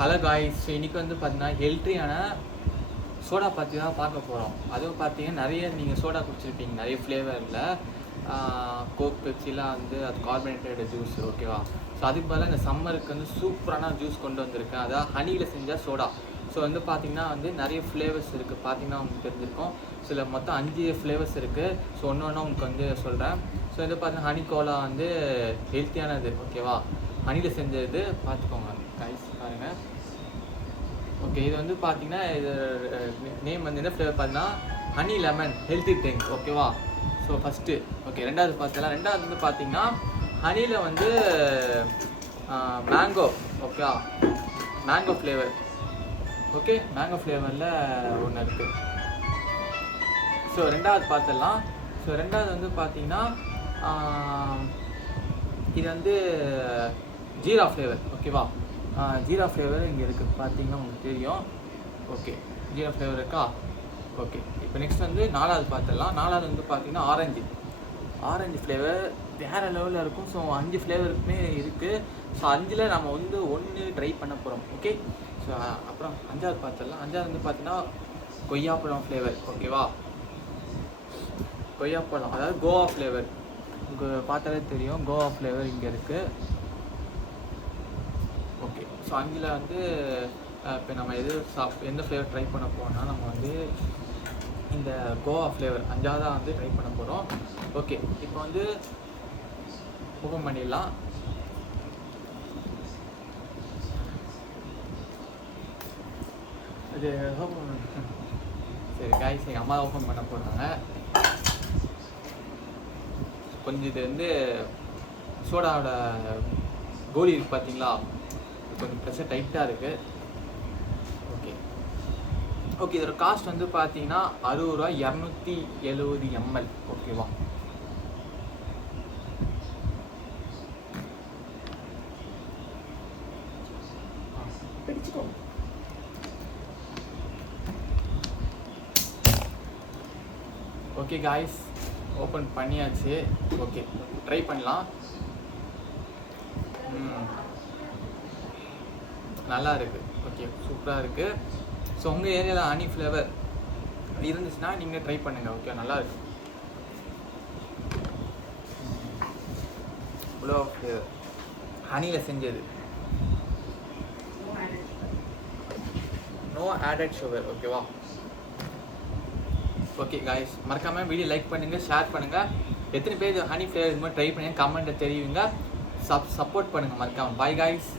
Hello guys, so இன்றைக்கி வந்து பார்த்தீங்கன்னா ஹெல்த்தியான சோடா பற்றி தான் பார்க்க போகிறோம். அதுவும் பார்த்தீங்கன்னா நிறைய நீங்கள் சோடா குடிச்சிருப்பீங்க நிறைய ஃப்ளேவரில். கோக், பெப்சிலாம் வந்து அது கார்பனேட்டட் ஜூஸ், ஓகேவா? ஸோ அதுக்கு பதிலாக இந்த சம்மருக்கு வந்து சூப்பரான ஜூஸ் கொண்டு வந்திருக்கேன். அதாவது ஹனியில் செஞ்ச சோடா. ஸோ வந்து பார்த்திங்கன்னா வந்து நிறைய ஃப்ளேவர்ஸ் இருக்குது. பார்த்திங்கன்னா உங்களுக்கு தெரிஞ்சிருக்கும். சில மொத்தம் 5 ஃப்ளேவர்ஸ் இருக்குது. ஸோ ஒன்று ஒன்று உங்களுக்கு வந்து சொல்கிறேன். ஸோ வந்து பார்த்தீங்கன்னா ஹனி கோலா வந்து ஹெல்த்தியானது, ஓகேவா? ஹனியில் செஞ்சது பார்த்துக்கோங்க கைஸ், பாருங்கள். ஓகே, இது வந்து பார்த்தீங்கன்னா இது நேம் வந்து என்ன ஃப்ளேவர் பார்த்தீங்கன்னா ஹனி லெமன் ஹெல்த்தி ட்ரிங்க், ஓகேவா? ஸோ ஃபஸ்ட்டு ஓகே, ரெண்டாவது பார்த்தலாம். ரெண்டாவது வந்து பார்த்தீங்கன்னா ஹனியில் வந்து மேங்கோ, ஓகேவா? மேங்கோ ஃப்ளேவர், ஓகே, மேங்கோ ஃப்ளேவரில் ஒன்று இருக்குது. ஸோ ரெண்டாவது பார்த்துடலாம். ஸோ ரெண்டாவது வந்து பார்த்தீங்கன்னா இது வந்து ஜீரா ஃப்ளேவர், ஓகேவா? ஜீரா ஃப்ளேவர் இங்கே இருக்குது, பார்த்தீங்கன்னா உங்களுக்கு தெரியும். ஓகே, ஜீரா ஃப்ளேவர் இருக்கா? ஓகே, இப்போ நெக்ஸ்ட் வந்து நாலாவது பார்த்துடலாம். நாலாவது வந்து பார்த்தீங்கன்னா ஆரஞ்சு ஃப்ளேவர் வேறு லெவலில் இருக்கும். ஸோ 5 ஃப்ளேவருக்குமே இருக்குது. ஸோ 5ல் நம்ம வந்து 1 ட்ரை பண்ண போகிறோம், ஓகே? ஸோ அப்புறம் அஞ்சாவது பார்த்துடலாம். அஞ்சாவது வந்து பார்த்தீங்கன்னா கொய்யாப்பழம் ஃப்ளேவர், ஓகேவா? கொய்யாப்பழம் அதாவது கோவா ஃப்ளேவர், உங்களுக்கு பார்த்தாலே தெரியும். கோவா ஃப்ளேவர் இங்கே இருக்குது. ஓகே, ஸோ 5ல் வந்து இப்போ நம்ம எந்த ஃப்ளேவர் ட்ரை பண்ண போகிறோம்னா நம்ம வந்து இந்த கோவா ஃப்ளேவர் 5ஆவதாக வந்து ட்ரை பண்ண போகிறோம். ஓகே, இப்போ வந்து ஓப்பன் பண்ணிடலாம். இது சரி காய்ஸ், எங்கள் அம்மா ஓப்பன் பண்ண போகிறாங்க. கொஞ்சம் இது வந்து சோடாவோட கோலி இருக்குது பார்த்தீங்களா, கொஞ்சம் ப்ரெஷர் டைட்டாக இருக்குது. ஓகே, இதோட காஸ்ட் வந்து பார்த்தீங்கன்னா 60 ரூபா, 270 ml, ஓகேவா? ஓகே காய்ஸ், ஓப்பன் பண்ணியாச்சு. ஓகே, ட்ரை பண்ணலாம். நல்லா இருக்குது, ஓகே, சூப்பராக இருக்குது. ஸோ உங்கள் ஏரியாவில் ஹனி ஃப்ளேவர் இருந்துச்சுன்னா நீங்கள் ட்ரை பண்ணுங்கள், ஓகே? நல்லா இருக்கு. இவ்வளோ ஃப்ளேவர் ஹனியில் செஞ்சது, நோ ஆடட் சுகர், ஓகேவா? ஓகே காய்ஸ், மறக்காமல் வீடியோ லைக் பண்ணுங்கள், ஷேர் பண்ணுங்கள். எத்தனை பேர் ஹனி ஃப்ளேவர் இது மாதிரி ட்ரை பண்ணுங்கள் கமெண்ட்டை தெரிவிங்க. சப்போர்ட் பண்ணுங்கள் மறக்காமல். Bye guys.